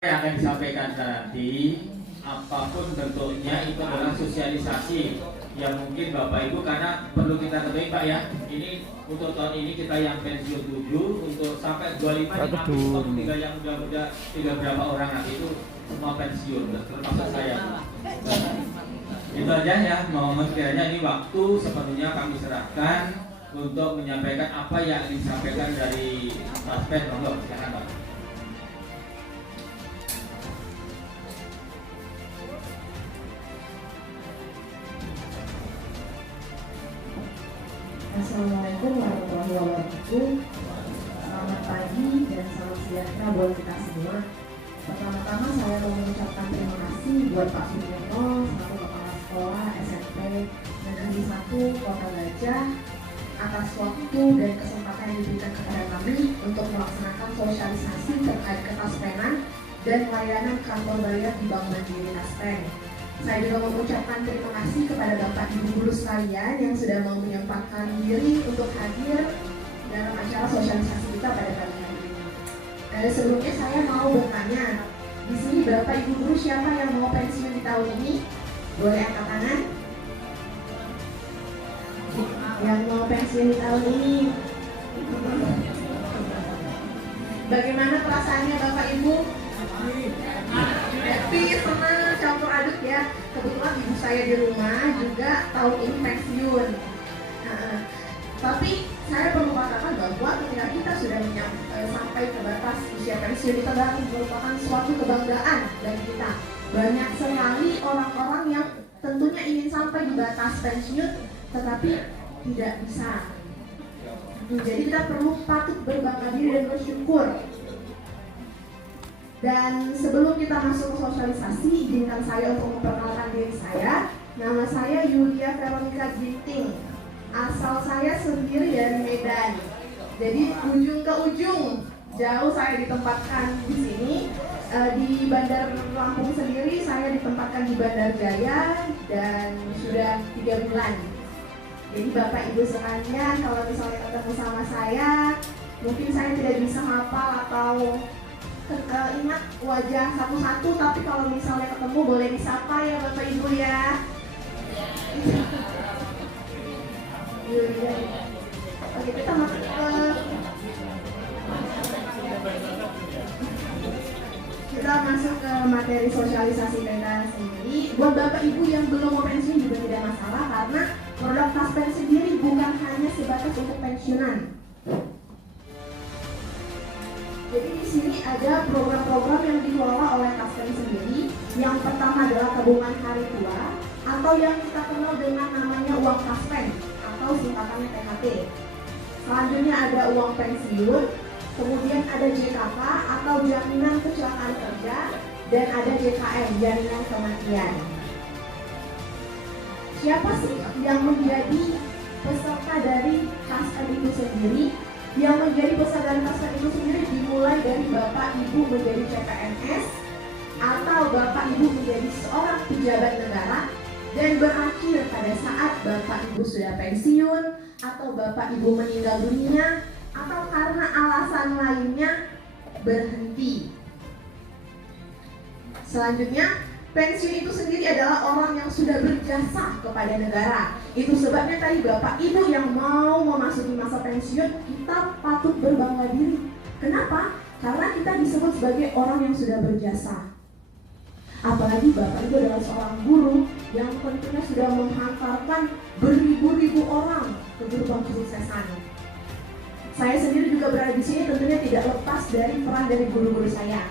Yang akan disampaikan nanti, apapun bentuknya itu adalah sosialisasi yang mungkin Bapak Ibu, karena perlu kita ketahui Pak ya, ini untuk tahun ini kita yang pensiun 7, untuk sampai 25 ini habis stok tiga yang muda-muda, tiga berapa orang nanti itu semua pensiun, termasuk saya. Itu aja ya, mohon kiranya ini waktu sepenuhnya kami serahkan untuk menyampaikan apa yang disampaikan dari Taspen. Monggo, silakan Pak. Assalamualaikum warahmatullahi wabarakatuh. Selamat pagi dan salam sejahtera buat kita semua. Pertama-tama saya mau mengucapkan terima kasih buat Pak Suyono selaku Kepala Sekolah SMP Negeri 1 Kota Gajah atas waktu dan kesempatan yang diberikan kepada kami untuk melaksanakan sosialisasi terkait ketaspenan dan layanan kantor bayar di Bank Mandiri Taspen. Saya juga mengucapkan terima kasih kepada Bapak Ibu guru sekalian yang sudah mau menyempatkan diri untuk hadir dalam acara sosialisasi kita pada pagi hari ini. Sebelumnya saya mau bertanya, di sini Bapak Ibu guru siapa yang mau pensiun di tahun ini? Boleh angkat tangan? Yang mau pensiun di tahun ini? Bagaimana perasaannya Bapak Ibu? Happy, senang, campur aduk ya. Kebetulan ibu saya di rumah juga tahun ini pensiun. Tapi saya perlu katakan bahwa ketika kita sudah sampai ke batas usia pensiun, itu adalah merupakan suatu kebanggaan bagi kita. Banyak sekali orang-orang yang tentunya ingin sampai di batas pensiun, tetapi tidak bisa. Jadi kita perlu patut berbangga diri dan bersyukur. Dan sebelum kita masuk ke sosialisasi, izinkan saya untuk memperkenalkan diri saya. Nama saya Yulia Veronica Ginting. Asal saya sendiri dari Medan. Jadi ujung ke ujung, jauh saya ditempatkan di sini. Di Bandar Lampung sendiri saya ditempatkan di Bandar Jaya dan sudah 3 bulan. Jadi Bapak Ibu sekalian, kalau misalnya ketemu sama saya, mungkin saya tidak bisa hafal atau ingat wajah satu-satu, tapi kalau misalnya ketemu boleh disapa ya Bapak Ibu ya. Oke, kita masuk ke materi sosialisasi kita sendiri. Buat Bapak Ibu yang belum mau pensiun juga tidak masalah, karena produk Taspen sendiri bukan hanya sebatas untuk pensiunan. Jadi di sini ada program-program yang dikelola oleh Taspen sendiri. Yang pertama adalah tabungan hari tua atau yang kita kenal dengan namanya uang Taspen atau singkatannya THT. Selanjutnya ada uang pensiun, kemudian ada JKK atau jaminan kecelakaan kerja, dan ada JKM, jaminan kematian. Siapa sih yang menjadi peserta dari Taspen itu sendiri? Yang menjadi peserta dari Taspen itu sendiri dimulai dari Bapak Ibu menjadi CPNS atau Bapak Ibu menjadi seorang pejabat negara dan berakhir pada saat Bapak Ibu sudah pensiun atau Bapak Ibu meninggal dunia atau karena alasan lainnya berhenti. Selanjutnya, pensiun itu sendiri adalah orang yang sudah berjasa kepada negara. Itu sebabnya tadi Bapak Ibu yang mau memasuki masa pensiun, kita patut berbangga diri. Kenapa? Karena kita disebut sebagai orang yang sudah berjasa. Apalagi Bapak Ibu adalah seorang guru yang tentunya sudah menghantarkan beribu-ribu orang ke gerbang kesuksesan. Saya sendiri juga berada di sini tentunya tidak lepas dari peran dari guru-guru saya.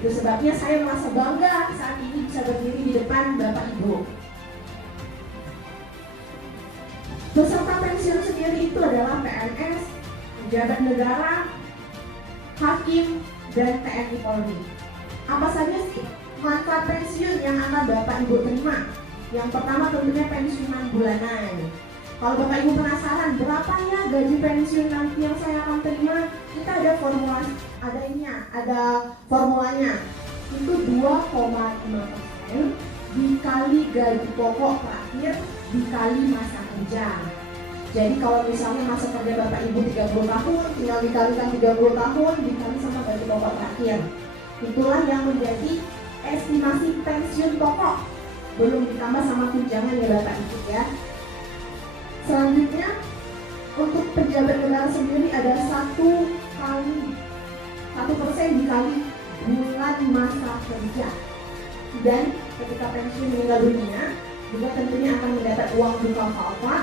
Itu sebabnya saya merasa bangga saat ini bisa berdiri di depan Bapak Ibu. Peserta pensiun sendiri itu adalah PNS, pejabat negara, hakim, dan TNI Polri. Apa saja sih manfaat pensiun yang akan Bapak Ibu terima? Yang pertama tentunya pensiunan bulanan. Kalau Bapak Ibu penasaran berapa ya gaji pensiun nanti yang saya akan terima, kita ada formula, ada formulanya. Itu 2,5% dikali gaji pokok terakhir dikali masa kerja. Jadi kalau misalnya masa kerja Bapak Ibu 30 tahun, tinggal dikalikan 30 tahun dikali sama gaji pokok terakhir. Itulah yang menjadi estimasi pensiun pokok, belum ditambah sama tunjangan ya Bapak Ibu ya. Selanjutnya untuk pejabat negara sendiri ada 1% dikali bulan masa kerja, dan ketika pensiun meninggal dunia juga tentunya akan mendapat uang duka falfa,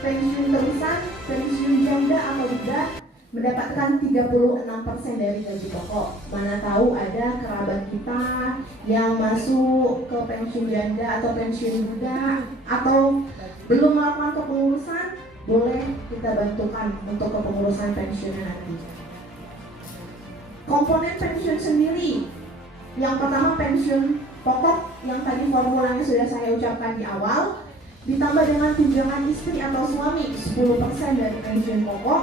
pensiun terusan, pensiun janda atau tidak mendapatkan 36% dari gaji pokok. Mana tahu ada kerabat kita yang masuk ke pensiun janda atau pensiun muda atau belum melakukan kepengurusan, boleh kita bantukan untuk kepengurusan pensiunnya nanti. Komponen pensiun sendiri, yang pertama pensiun pokok yang tadi formulanya sudah saya ucapkan di awal, ditambah dengan tunjangan istri atau suami 10% dari pensiun pokok,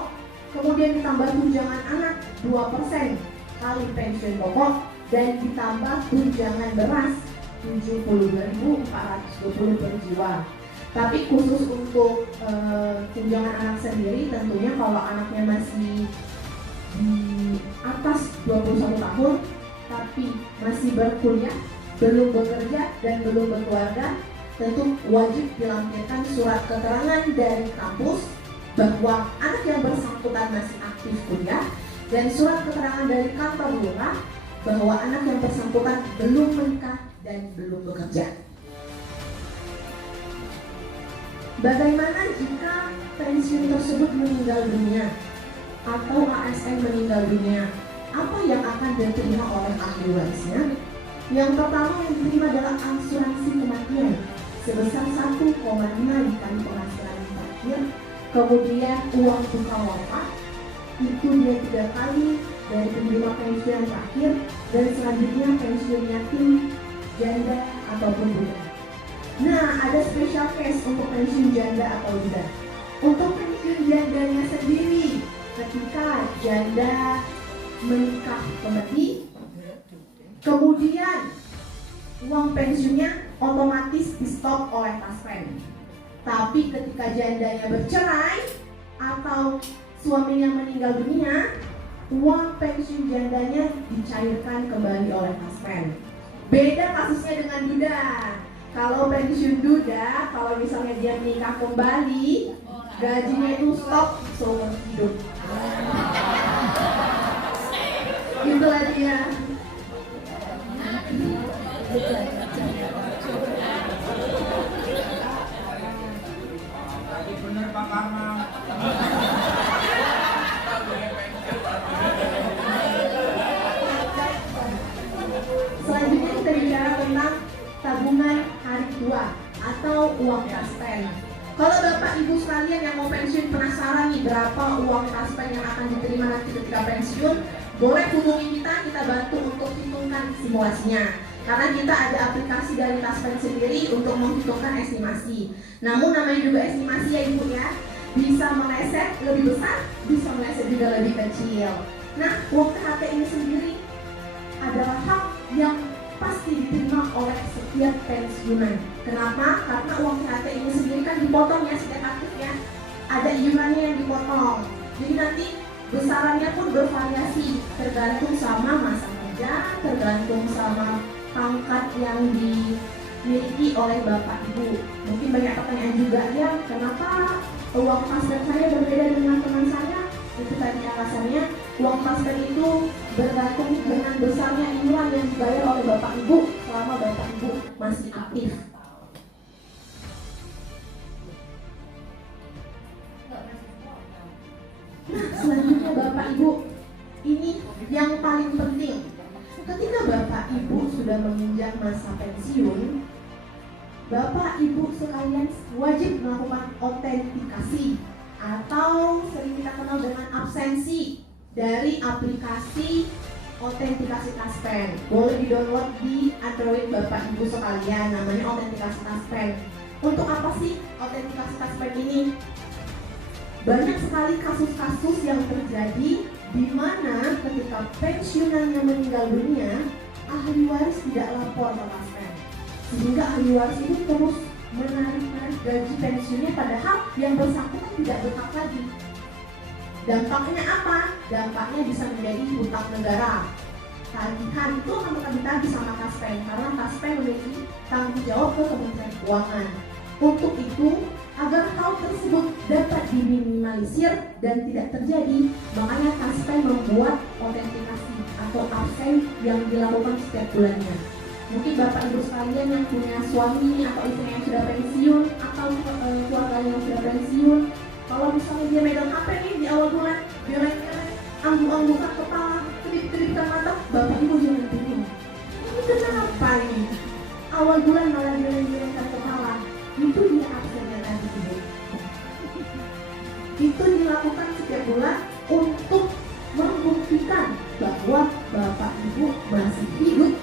kemudian ditambah tunjangan anak 2% kali pensiun pokok, dan ditambah tunjangan beras 72.420 per jiwa. Tapi khusus untuk tunjangan anak sendiri, tentunya kalau anaknya masih di atas 21 tahun tapi masih berkuliah, belum bekerja dan belum berkeluarga, tentu wajib dilampirkan surat keterangan dari kampus bahwa anak yang bersangkutan masih aktif kuliah, dan surat keterangan dari kantor lurah bahwa anak yang bersangkutan belum menikah dan belum bekerja. Bagaimana jika pensiun tersebut meninggal dunia atau ASN meninggal dunia? Apa yang akan diterima oleh ahli warisnya? Yang pertama yang diterima adalah asuransi kematian sebesar 1,5 dikali penghasilan terakhir, kemudian uang duka wafat itu dia 3 kali dari penerima pensiun terakhir, dan selanjutnya pensiun yatim, janda ataupun budak. Nah, ada special case untuk pensiun janda atau budak. Untuk pensiun jandanya sendiri, ketika janda menikah kembali, kemudian uang pensiunnya otomatis di stop oleh taspen. Tapi ketika jandanya bercerai atau suaminya meninggal dunia, uang pensiun jandanya dicairkan kembali oleh taspen. Beda kasusnya dengan duda. Kalau pensiun duda, kalau misalnya dia menikah kembali, gajinya itu stop seumur hidup. Itulah dia. Bener Pak Karma. Selanjutnya kita bicara tentang tabungan hari tua atau uang taspen. Kalau Bapak Ibu sekalian yang mau pensiun penasaran nih berapa uang taspen yang akan diterima nanti ketika pensiun, boleh hubungi kita bantu untuk hitungkan simulasinya. Karena kita ada aplikasi dari taspen sendiri untuk menghitungkan estimasi. Namun namanya juga estimasi ya Ibu ya, bisa meleset lebih besar, bisa meleset juga lebih kecil. Nah, uang THT ini sendiri adalah hak yang pasti diterima oleh setiap pensiunan. Kenapa? Karena uang THT ini sendiri kan dipotong ya setiap aktif ya. Ada iurannya yang dipotong. Jadi nanti besarannya pun bervariasi tergantung sama masa kerja, tergantung sama pangkat yang dimiliki oleh Bapak Ibu. Mungkin banyak pertanyaan juga ya, kenapa uang taspen saya berbeda dengan teman saya? Itu tadi alasannya, uang taspen itu bergantung dengan besarnya iuran yang dibayar oleh Bapak Ibu selama Bapak Ibu masih aktif. Nah, selanjutnya Bapak Ibu, ini yang paling penting. Ketika Bapak Ibu sudah menginjak masa pensiun, Bapak Ibu sekalian wajib melakukan autentikasi atau sering kita kenal dengan absensi dari aplikasi autentikasi taspen. Boleh di-download di Android Bapak Ibu sekalian, namanya autentikasi taspen. Untuk apa sih autentikasi taspen ini? Banyak sekali kasus-kasus yang terjadi di mana ketika pensiunannya meninggal dunia, ahli waris tidak lapor ke taspen, sehingga ahli waris itu terus menarik gaji pensiunnya padahal yang bersangkutan tidak berhak lagi. Dampaknya apa? Dampaknya bisa menjadi hutang negara. tagihan itu akan tetap ditagih sama Taspen karena Taspen memiliki tanggung jawab ke Kementerian Keuangan. Untuk itu, agar hal tersebut dapat diminimalisir dan tidak terjadi, makanya Taspen membuat autentikasi atau absen yang dilakukan setiap bulannya. Mungkin Bapak Ibu sekalian yang punya suami atau istri yang sudah pensiun atau keluarga yang sudah pensiun, kalau misalnya dia megang HP nih di awal bulan, dia angguk-anggukan kepala, kedip-kedipkan mata, Bapak Ibu jangan bingung. Ini kenapa ini? Awal bulan malah geleng-gelengkan kepala. Itu dia absennya tadi Ibu. Itu dilakukan setiap bulan untuk membuktikan bahwa Bapak Ibu masih hidup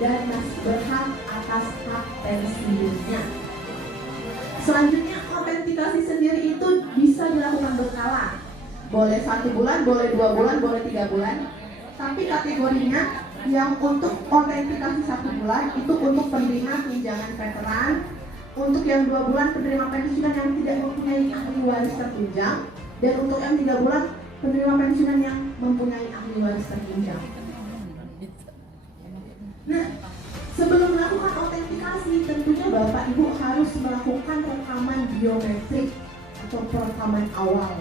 dan masih berhak atas hak pensiunnya. Selanjutnya, autentikasi sendiri itu bisa dilakukan berkala. Boleh 1 bulan, boleh 2 bulan, boleh 3 bulan. Tapi kategorinya yang untuk autentikasi 1 bulan itu untuk penerima tunjangan veteran, untuk yang 2 bulan penerima pensiunan yang tidak mempunyai ahli waris tertunjang, dan untuk yang 3 bulan penerima pensiunan yang mempunyai ahli waris tertunjang. Nah, sebelum melakukan autentikasi, tentunya Bapak Ibu harus melakukan rekaman biometrik atau perekaman awal.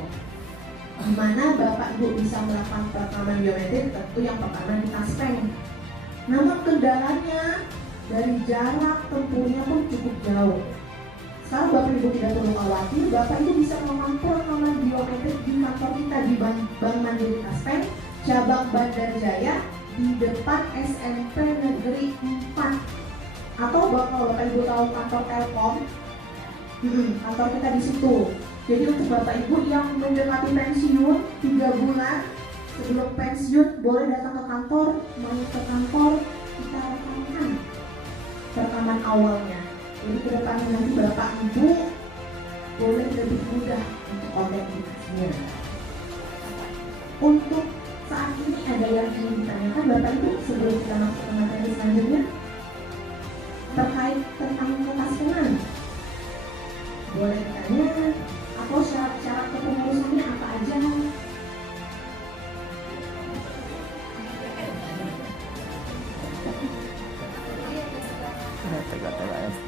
Di mana Bapak Ibu bisa melakukan perekaman biometrik, tentu yang pertama di Taspen. Namun kendalanya dari jarak tempuhnya pun cukup jauh. Sekarang Bapak Ibu tidak perlu khawatir, Bapak Ibu bisa melakukan perekaman biometrik di kantor kita di Bank Mandiri Taspen, cabang Bandar Jaya, di depan SMP Negeri 4. Atau kalau Bapak Ibu tahu kantor Telkom, kantor kita di situ. Jadi untuk Bapak Ibu yang mendekati pensiun 3 bulan sebelum pensiun, boleh datang ke kantor, main ke kantor, kita rekamkan perekaman awalnya. Jadi ke depannya nanti Bapak Ibu boleh lebih mudah untuk autentikasinya. Untuk saat ini ada yang ingin ditanyakan Bapak Ibu sebelum kita masuk ke materi selanjutnya terkait tentang ketaspenan? Boleh ditanya, atau syarat-syarat kepengurusannya apa aja?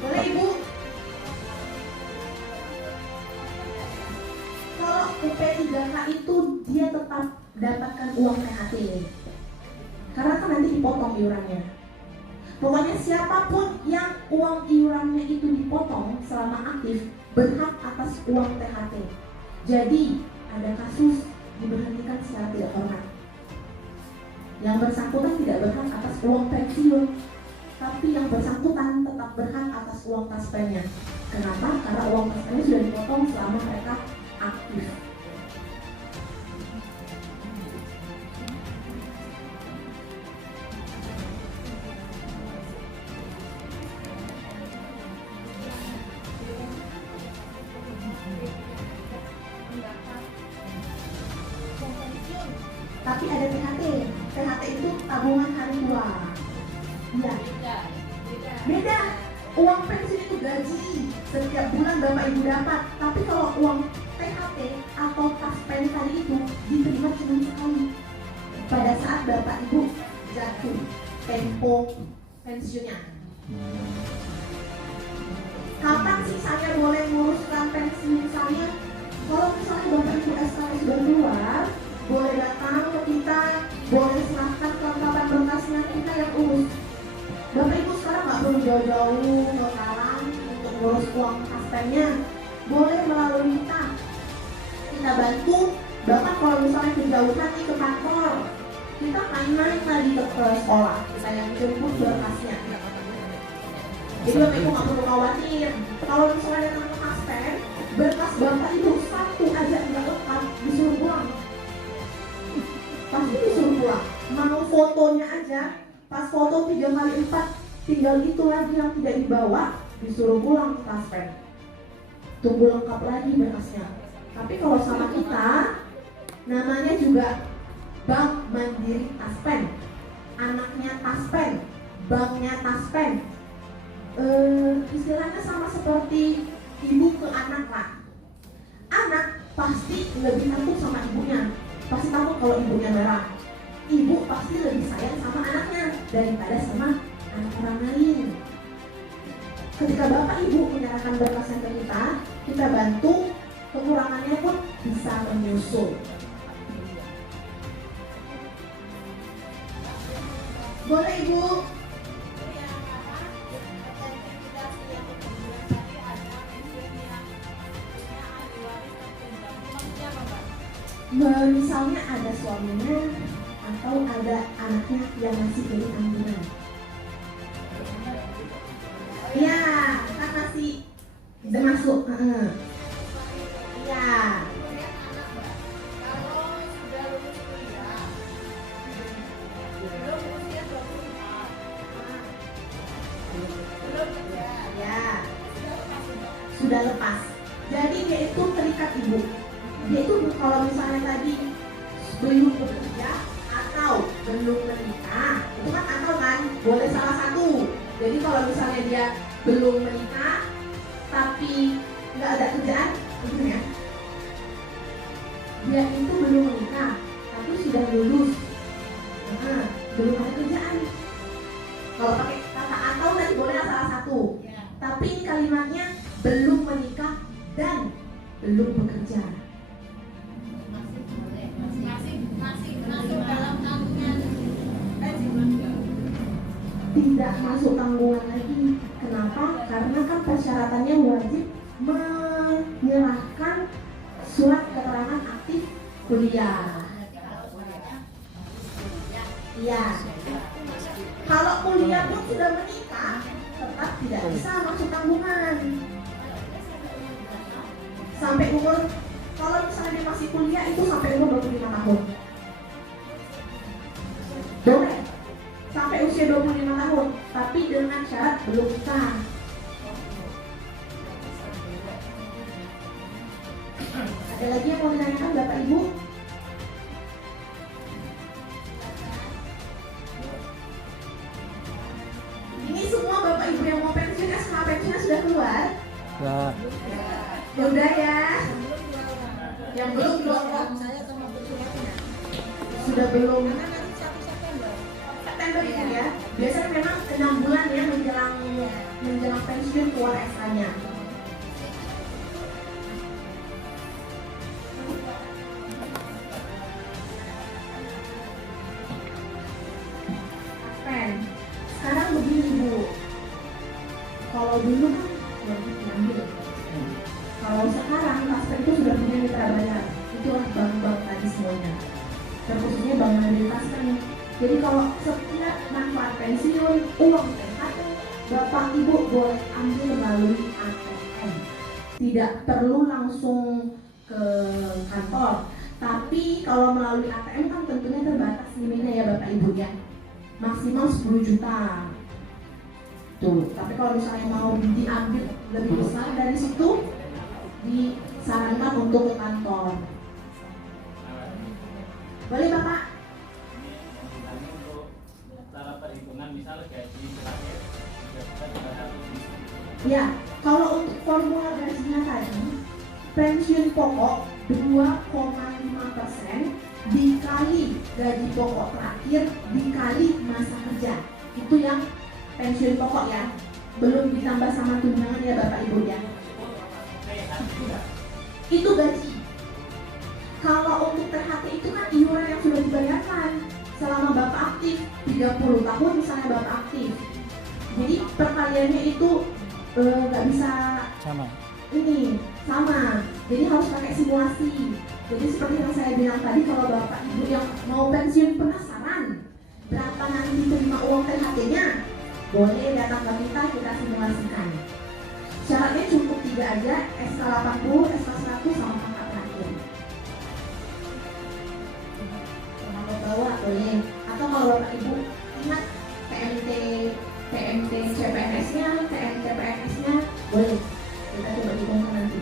Boleh Ibu? Kalau UP3K itu dia tetap dapatkan uang THT, karena kan nanti dipotong iurannya. Pokoknya siapapun yang uang iurannya itu dipotong selama aktif berhak atas uang THT. Jadi ada kasus diberhentikan secara tidak hormat. Yang bersangkutan tidak berhak atas uang pensiun, tapi yang bersangkutan tetap berhak atas uang taspennya. Kenapa? Karena uang taspennya sudah dipotong selama mereka aktif. Tapi ada THT. THT itu tabungan hari tua. Iya. Beda. Uang pensiun itu gaji. Setiap bulan Bapak Ibu dapat. Tapi kalau uang THT atau taspen tadi itu diterima cuma sekali. Pada saat Bapak Ibu jatuh tempo pensiunnya. Kapan sih saya boleh menguruskan pensiun saya? Kalau misalnya Bapak Ibu SKS sudah keluar, boleh datang ke kita, boleh serahkan kelengkapan berkasnya, kita yang urus. Bapak Ibu sekarang nggak perlu jauh-jauh ke Karang untuk ngurus uang taspennya, boleh melalui kita. Kita bantu. Bahkan kalau misalnya kejauhan nih ke kantor, kita main-main lagi ke sekolah, kita yang jemput berkasnya. Jadi Bapak Ibu nggak perlu khawatir. Kalau misalnya datang ke taspen, berkas Bapak Ibu satu aja nggak lengkap, disuruh pulang. Pasti disuruh pulang. Mau fotonya aja, pas foto 3x4 tinggal itu lagi yang tidak dibawa, disuruh pulang ke taspen. Tunggu lengkap lagi berkasnya. Tapi kalau sama kita, namanya juga Bank Mandiri Taspen, anaknya Taspen, banknya Taspen. Istilahnya sama seperti ibu ke anak lah. Anak pasti lebih takut sama ibunya, pasti takut kalau ibunya merah. ibu pasti lebih sayang sama anaknya daripada sama anak orang lain. Ketika bapak ibu menyerahkan berkasnya ke kita bantu, kekurangannya pun bisa menyusul. Boleh ibu? Misalnya ada suaminya atau ada anaknya yang masih belum ambulan. Ya, kan masih udah masuk. Ya. Ya. Sudah lepas. Jadi dia itu terikat ibu. Dia itu kalau misalnya tadi belum bekerja atau belum menikah, itu kan atau kan boleh salah satu. Jadi kalau misalnya dia belum menikah tapi nggak ada kerjaan, gitu ya. Dia itu belum menikah tapi sudah lulus, belum ada kerjaan. Kalau pakai kata atau tadi boleh salah satu. Tapi ini kalimatnya belum menikah dan belum bekerja. Tidak masuk tanggungan lagi. Kenapa? Karena kan persyaratannya wajib menyerahkan surat keterangan aktif kuliah. Iya. Kalau kuliah pun sudah menikah, tetap tidak bisa masuk tanggungan. Sampai umur, kalau misalnya dia masih kuliah itu sampai umur 25 tahun. Boleh. Sampai usia 25 tahun, tapi dengan syarat belum nikah. Ada lagi yang mau ditanyakan Bapak Ibu? Ini semua Bapak Ibu yang mau pensiun, SMA pensiunnya sudah keluar? Ya udah ya. Yang belum sudah belum. September itu ya, biasanya memang 6 bulan ya menjelang pensiun keluar SK-nya. Sekarang begini Bu, kalau dulu kan wajib diambil. Kalau sekarang Kasper itu sudah punya mitra bayar, itulah bank-bank tadi semuanya. Terkhususnya Bank Mandiri Kasper. Jadi kalau setiap manfaat pensiun, uang THT, Bapak Ibu boleh ambil melalui ATM. Tidak perlu langsung ke kantor. Tapi kalau melalui ATM kan tentunya terbatas limitnya ya Bapak Ibu ya. Maksimal 10 juta. Tuh, tapi kalau misalnya mau diambil lebih besar dari situ, disarankan untuk ke kantor. Boleh Bapak? Cara perhitungan misalnya gaji terakhir Ya, kalau untuk formula gajinya tadi, pensiun pokok 2,5% dikali gaji pokok terakhir dikali masa kerja. Itu yang pensiun pokok ya, belum ditambah sama tunjangan ya Bapak Ibu ya. Itu gaji. Kalau untuk THT itu kan iuran yang sudah dibayarkan selama Bapak aktif 30 tahun misalnya Bapak aktif. Jadi perkaliannya itu nggak bisa sama. Ini sama. Jadi harus pakai simulasi. Jadi seperti yang saya bilang tadi, kalau Bapak Ibu yang mau pensiun penasaran berapa nanti diterima uang THT-nya, boleh datang ke kita simulasikan. Syaratnya cukup 3 aja, SK 80, SK 100 sama kakak terakhir. Kalau bawa boleh, atau kalau Bapak Ibu ingat PMT CPNS-nya, TMT PNS-nya, boleh. Kita coba hitungkan nanti.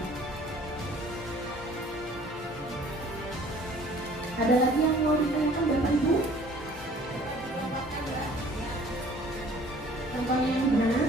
Ada lagi yang mau ditanyakan Bapak Ibu? Contohnya yang benar?